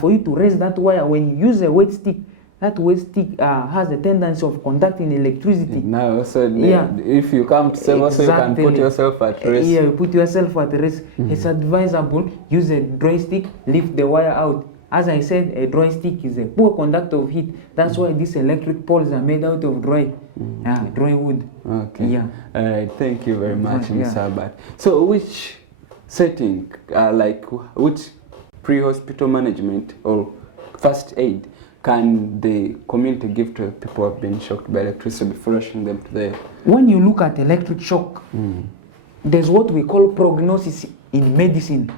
for you to raise that wire, when you use a weight stick, that weight stick has a tendency of conducting electricity. Now, also, if you come to save, also you can put yourself at risk. Yeah, you put yourself at risk. It's advisable, use a dry stick, lift the wire out. As I said, a dry stick is a poor conductor of heat. That's why these electric poles are made out of dry wood. Okay. Yeah. All right. Thank you very much, Yeah. Mr. Albert. So, which setting, which pre-hospital management or first aid can the community give to people who have been shocked by electricity before rushing them to the... When you look at electric shock, there's what we call prognosis in medicine.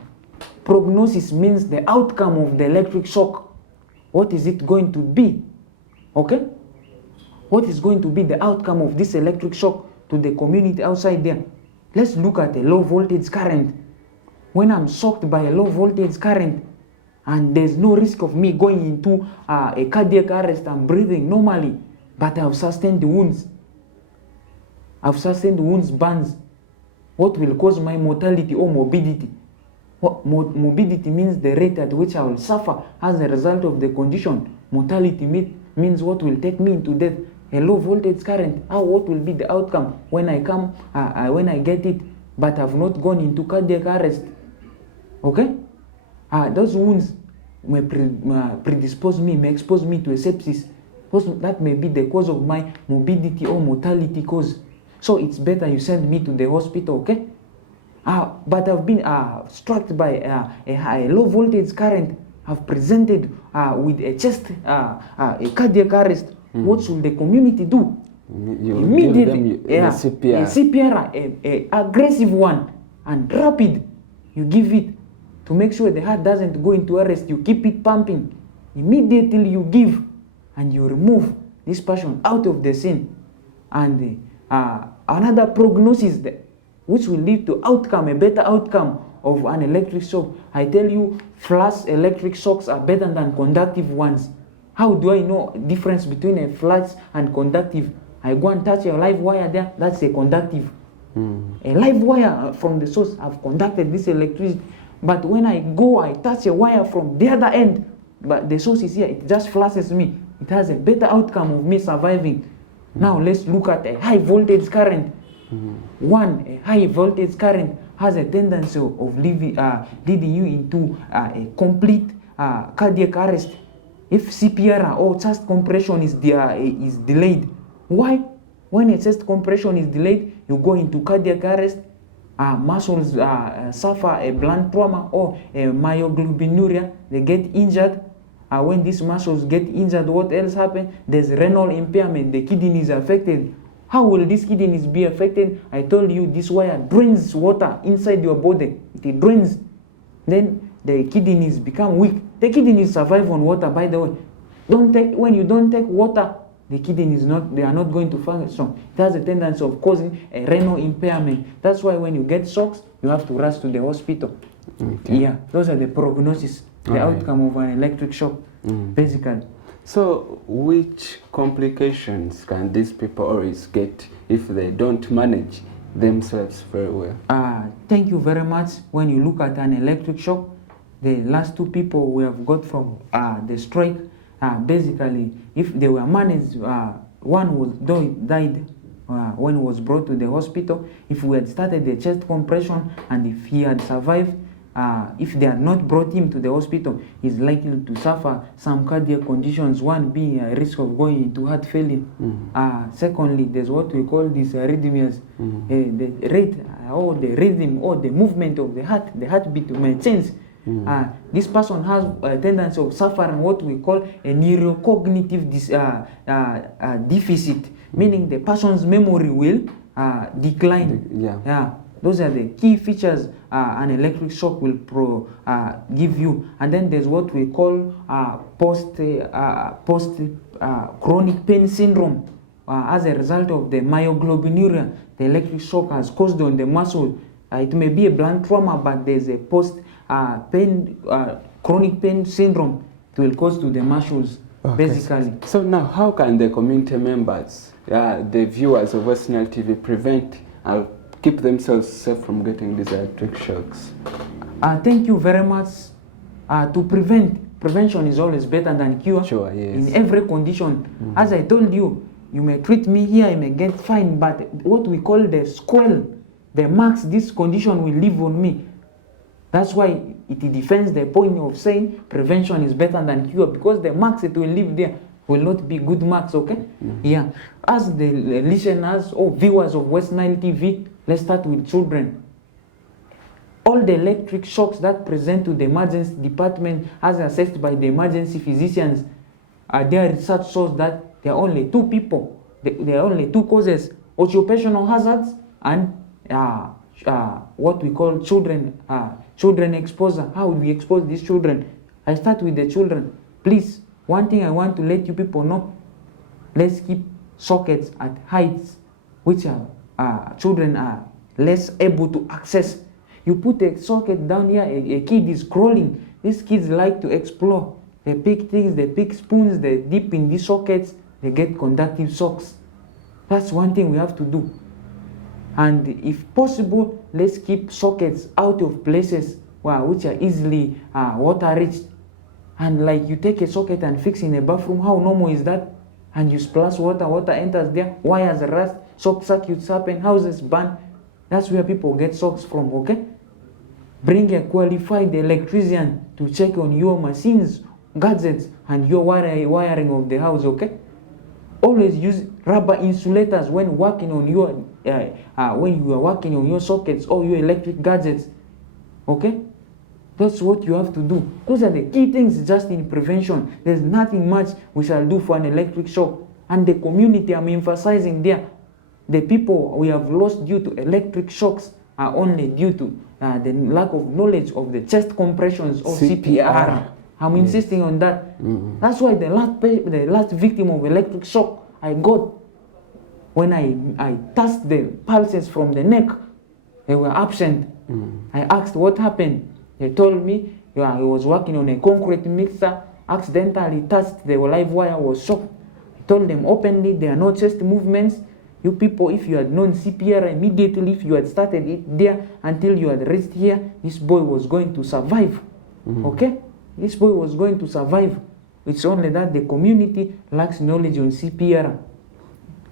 Prognosis means the outcome of the electric shock. What is it going to be? Okay? What is going to be the outcome of this electric shock to the community outside there? Let's look at a low voltage current. When I'm shocked by a low voltage current and there's no risk of me going into a cardiac arrest, I'm breathing normally, but I've sustained the wounds. I've sustained wounds, burns. What will cause my mortality or morbidity? Morbidity means the rate at which I will suffer as a result of the condition. Mortality means what will take me into death. A low voltage current, what will be the outcome when I come, when I get it, but I've not gone into cardiac arrest? Okay? Those wounds may predispose me, may expose me to a sepsis. because that may be the cause of my morbidity or mortality cause. So it's better you send me to the hospital, okay? But I've been struck by a low voltage current. I've presented with a chest, a cardiac arrest. What should the community do? You Immediately, give them a CPR. A CPR, a aggressive one and rapid. You give it to make sure the heart doesn't go into arrest. You keep it pumping. Immediately you give and you remove this patient out of the scene. And another prognosis which will lead to outcome, a better outcome of an electric shock. I tell you, flash electric shocks are better than conductive ones. How do I know difference between a flash and conductive? I go and touch a live wire there, that's a conductive. A live wire from the source, I've conducted this electricity. But when I go, I touch a wire from the other end, but the source is here, it just flashes me. It has a better outcome of me surviving. Now let's look at a high voltage current. A high voltage current has a tendency of leading you into a complete cardiac arrest if CPR or chest compression is delayed. Why? When a chest compression is delayed, you go into cardiac arrest, muscles suffer a blunt trauma or a myoglobinuria, they get injured. When these muscles get injured, what else happens? There's renal impairment, the kidney is affected. How will these kidneys be affected? I told you this wire drains water inside your body. It drains. Then the kidneys become weak. The kidneys survive on water, by the way. When you don't take water, the kidneys are not going to function. It has a tendency of causing a renal impairment. That's why when you get shocks, you have to rush to the hospital. Okay. Yeah, those are the prognosis, the outcome of an electric shock, basically. So, which complications can these people always get if they don't manage themselves very well? Thank you very much. When you look at an electric shock, the last two people we have got from the strike, basically, if they were managed, one died when he was brought to the hospital. If we had started the chest compression and if he had survived, if they had not brought him to the hospital, he's likely to suffer some cardiac conditions, one being a risk of going into heart failure. Secondly, there's what we call these arrhythmias. The rate or the rhythm or the movement of the heartbeat may change. This person has a tendency of suffering what we call a neurocognitive deficit, meaning the person's memory will decline. Those are the key features an electric shock will give you. And then there's what we call post chronic pain syndrome. As a result of the myoglobinuria the electric shock has caused on the muscle. It may be a blunt trauma, but there's a chronic pain syndrome it will cause to the muscles, basically. So now, how can the community members, the viewers of Western TV, prevent keep themselves safe from getting these electric shocks? Thank you very much. Prevention is always better than cure. Sure, yes. In every condition. As I told you, you may treat me here, you may get fine, but what we call the sequel, the marks this condition will leave on me. That's why it defends the point of saying prevention is better than cure, because the marks it will leave there will not be good marks, okay? Yeah. As the listeners or viewers of West Nile TV, let's start with children. All the electric shocks that present to the emergency department as assessed by the emergency physicians, their research shows that there are only two people, there are only two causes: occupational hazards and what we call children exposure. How do we expose these children? I start with the children. Please, one thing I want to let you people know, let's keep sockets at heights which children are less able to access. You put a socket down here, a kid is crawling. These kids like to explore. They pick things, they pick spoons, they dip in these sockets, they get conductive shocks. That's one thing we have to do. And if possible, let's keep sockets out of places which are easily water reached. And like you take a socket and fix in a bathroom, how normal is that? And you splash water, water enters there, wires rust, short circuits happen, houses burn. That's where people get shocks from, okay? Bring a qualified electrician to check on your machines, gadgets, and your wiring of the house, okay? always use rubber insulators when working on your when you are working on your sockets or your electric gadgets. Okay, that's what you have to do. Those are the key things just in prevention. There's nothing much we shall do for an electric shock. And the community, I'm emphasizing there, the people we have lost due to electric shocks are only due to the lack of knowledge of the chest compressions or CPR. I'm insisting on that. That's why the last victim of electric shock I got, when I touched the pulses from the neck, they were absent. I asked what happened. They told me he was working on a concrete mixer, accidentally touched the live wire, was shocked. I told them openly, there are no chest movements. You people, if you had known CPR immediately, if you had started it there until you had reached here, this boy was going to survive. Okay? This boy was going to survive. It's only that the community lacks knowledge on CPR.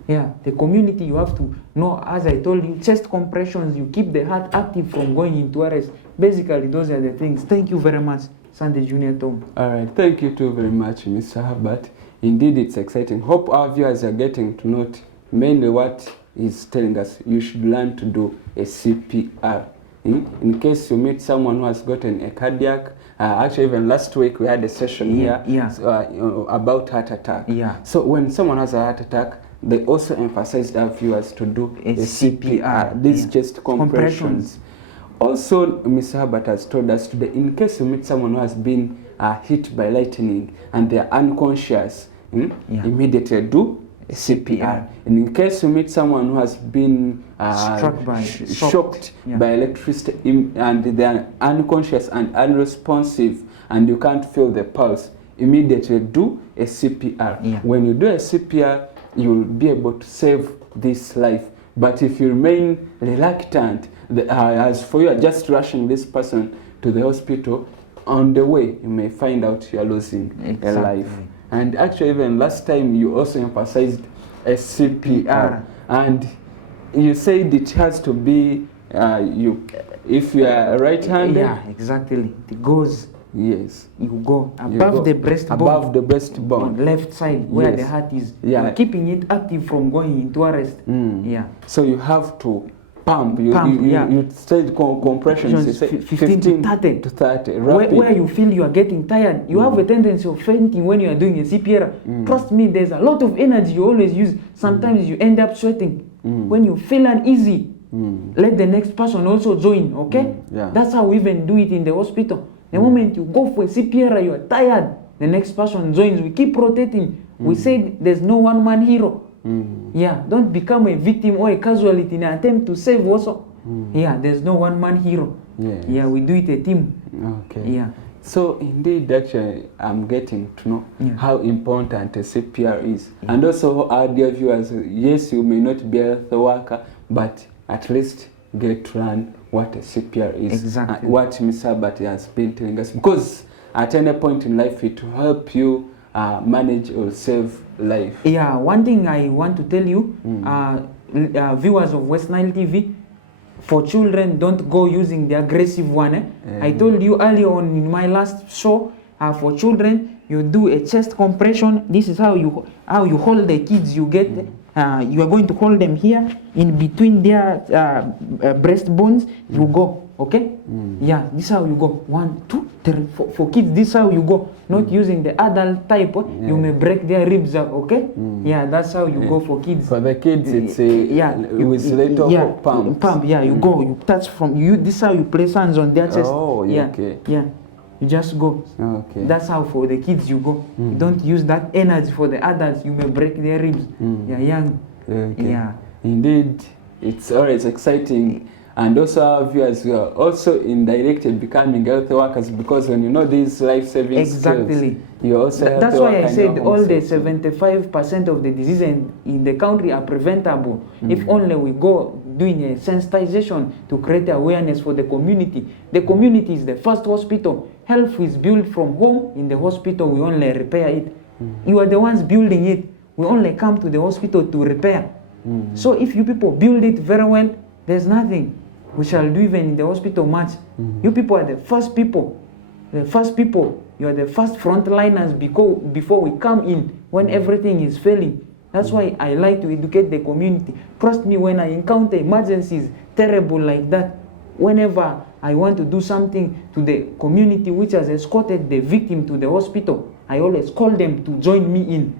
Yeah, the community, you have to know, as I told you, chest compressions, you keep the heart active from going into arrest. Basically, those are the things. Thank you very much, Sunday Junior Tom. All right, thank you too very much, Mr. Herbert. Indeed, it's exciting. Hope our viewers are getting to note mainly what he's telling us. You should learn to do a CPR. In case you meet someone who has gotten a cardiac, actually even last week we had a session here about heart attack. So when someone has a heart attack, they also emphasized our viewers to do a CPR, these chest compressions. Also, Mr. Herbert has told us today, in case you meet someone who has been hit by lightning and they are unconscious, immediately do CPR. And in case you meet someone who has been shocked by electricity and they are unconscious and unresponsive and you can't feel the pulse, immediately do a CPR. When you do a CPR, you'll be able to save this life. But if you remain reluctant, as for you are just rushing this person to the hospital, on the way you may find out you're losing a life. And actually, even last time you also emphasized a CPR, and you said it has to be if you are right-handed. Yeah, exactly. It goes. Yes. You go above the breastbone. Above the breastbone. On left side where the heart is. Yeah. Keeping it active from going into arrest. Yeah. So you have to pump. You said compressions. You say 15 to 30. Rapid. Where you feel you are getting tired, you have a tendency of fainting when you are doing a CPR. Trust me, there's a lot of energy you always use. Sometimes you end up sweating. When you feel uneasy, let the next person also join, okay? That's how we even do it in the hospital. The moment you go for a CPR, you are tired, the next person joins. We keep rotating. We said there's no one-man hero. Yeah, don't become a victim or a casualty in an attempt to save also. Yeah, there's no one-man hero. Yeah, we do it a team. Okay. Yeah. So indeed, actually, I'm getting to know how important a CPR is. And also, our dear viewers, yes, you may not be a health worker, but at least get to learn what a CPR is. Exactly. What Mr. Herbert has been telling us. Because at any point in life, it will help you manage or save life. Yeah, one thing I want to tell you, viewers of West Nile TV, for children, don't go using the aggressive one. I told you earlier on in my last show, for children, you do a chest compression. This is how you hold the kids. You get you are going to hold them here in between their breastbones. You go. Okay? Yeah, this is how you go. 1, 2, 3. For kids, this is how you go. Not using the adult type. You may break their ribs up. Okay? Yeah, that's how you go for kids. For the kids, it's with little pump. Pump. Yeah, you go. You touch from you. This is how you place hands on their chest. Oh, yeah. Okay. Yeah. You just go. Okay. That's how for the kids you go. You don't use that energy for the adults. You may break their ribs. You're young. Okay. Yeah. Indeed, it's always exciting. And also our viewers are also indirected becoming health workers, because when you know these life-saving skills, you also that's why I said all the 75% of the diseases in the country are preventable. If only we go doing a sensitization to create awareness for the community. The community is the first hospital. Health is built from home. In the hospital, we only repair it. You are the ones building it. We only come to the hospital to repair. So if you people build it very well, there's nothing we shall do even in the hospital much. You people are the first people. The first people. You are the first frontliners before we come in. When everything is failing, That's why I like to educate the community. Trust me, when I encounter emergencies terrible like that, whenever I want to do something to the community which has escorted the victim to the hospital, I always call them to join me in,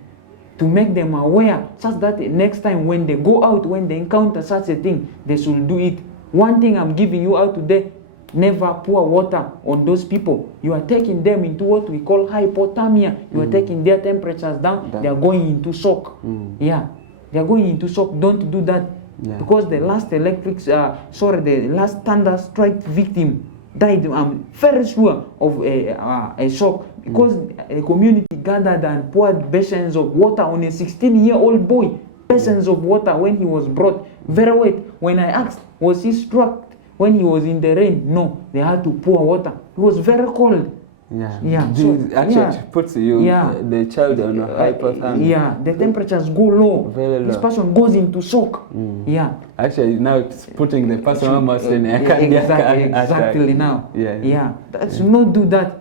to make them aware, such that next time when they go out, when they encounter such a thing, they should do it. One thing I'm giving you out today, never pour water on those people. You are taking them into what we call hypothermia. You are taking their temperatures down. They are going into shock. Yeah, they are going into shock. Don't do that. Yeah. Because the last the last thunder strike victim died. I'm very sure of a shock, because a community gathered and poured basins of water on a 16-year-old boy. Basins of water when he was brought. Very wet. When I asked, was he struck when he was in the rain? No, they had to pour water. It was very cold. Yeah. So, actually puts you, the child on a hypothermia. Yeah, the temperatures go low. Very low. This person goes into shock. Yeah. Actually, now it's putting the person almost in a exactly now. Yeah. Let's not do that.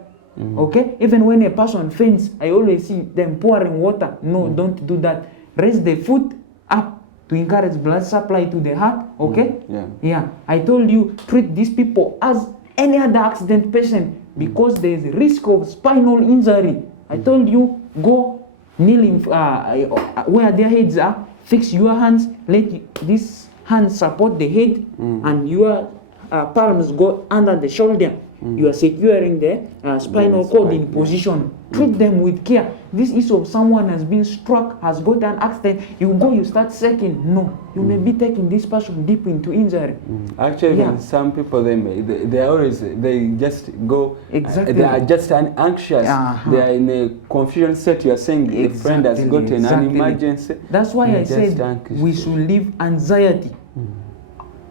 Okay? Even when a person faints, I always see them pouring water. No, don't do that. Raise the foot up to encourage blood supply to the heart. Okay? Yeah. I told you, treat these people as any other accident patient, because there is a risk of spinal injury. I told you, go kneel in, where their heads are, fix your hands, let this hand support the head, and your palms go under the shoulder. You are securing the spinal cord in position. Treat them with care. This is of someone has been struck, has got an accident. You go, you start shaking. No, you may be taking this person deep into injury. Actually, some people, they just go. Exactly. They are just anxious. They are in a confusion state. You are saying the friend has gotten an emergency. That's why I said we should leave anxiety.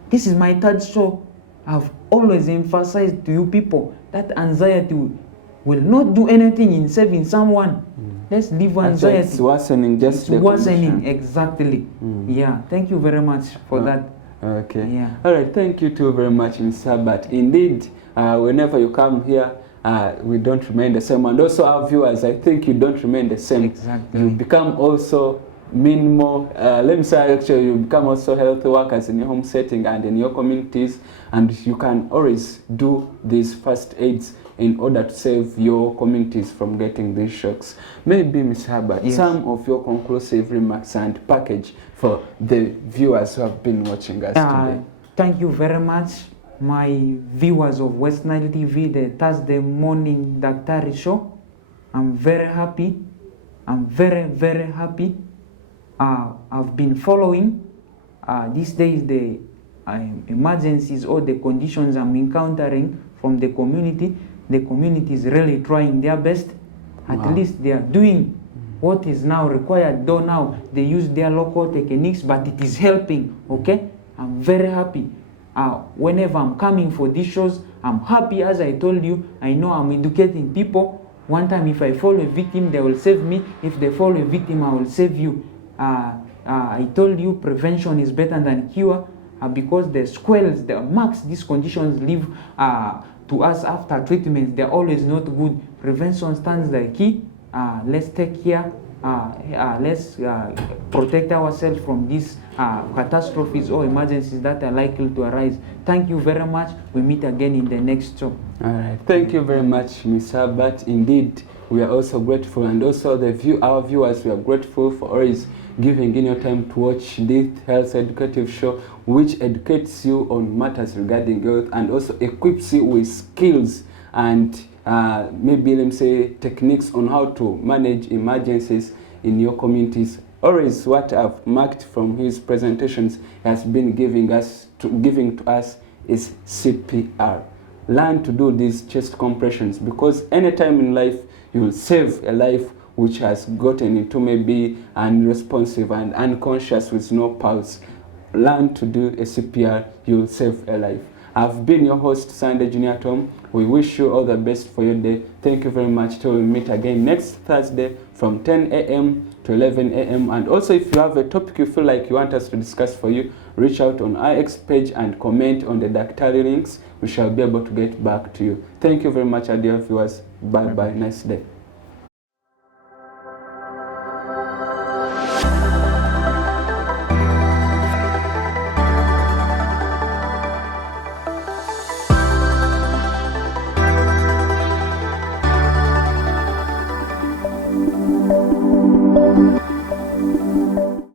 This is my third show. I've always emphasized to you people that anxiety will not do anything in saving someone. Let's leave anxiety. It's worsening, it's worsening, exactly. Yeah, thank you very much for that. Okay. Yeah. All right, thank you too very much, Mr. But indeed, whenever you come here, we don't remain the same. And also our viewers, I think you don't remain the same. Exactly. You become also minimal, let me say actually you become also health workers in your home setting and in your communities, and you can always do these first aids in order to save your communities from getting these shocks. Maybe, Ms. Herbert, some of your conclusive remarks and package for the viewers who have been watching us today. Thank you very much, my viewers of West Nile TV, the Thursday morning Daktari show. I'm very happy. I'm very, very happy. I've been following these days the emergencies or the conditions I'm encountering from the community. The community is really trying their best. At least they are doing what is now required. Though now they use their local techniques, but it is helping. Okay, I'm very happy. Whenever I'm coming for these shows, I'm happy. As I told you, I know I'm educating people. One time, if I fall a victim, they will save me. If they fall a victim, I will save you. I told you prevention is better than cure, because the squells, the marks these conditions leave to us after treatment, they're always not good. Prevention stands the key. Let's take care. Let's protect ourselves from these catastrophes or emergencies that are likely to arise. Thank you very much. We meet again in the next show. All right. Thank you very much, Ms. Herbert. Indeed, we are also grateful, and also our viewers, we are grateful for always giving in your time to watch this health educative show, which educates you on matters regarding health and also equips you with skills and maybe, let me say, techniques on how to manage emergencies in your communities. Always what I've marked from his presentations has been giving to us is CPR. Learn to do these chest compressions, because anytime in life you will save a life which has gotten into maybe unresponsive and unconscious with no pulse. Learn to do a CPR, you'll save a life. I've been your host, Sunday Junior Tom. We wish you all the best for your day. Thank you very much till we meet again next Thursday from 10 a.m. to 11 a.m. And also, if you have a topic you feel like you want us to discuss for you, reach out on our X page and comment on the Daktari links. We shall be able to get back to you. Thank you very much, dear viewers. Bye-bye. Nice day.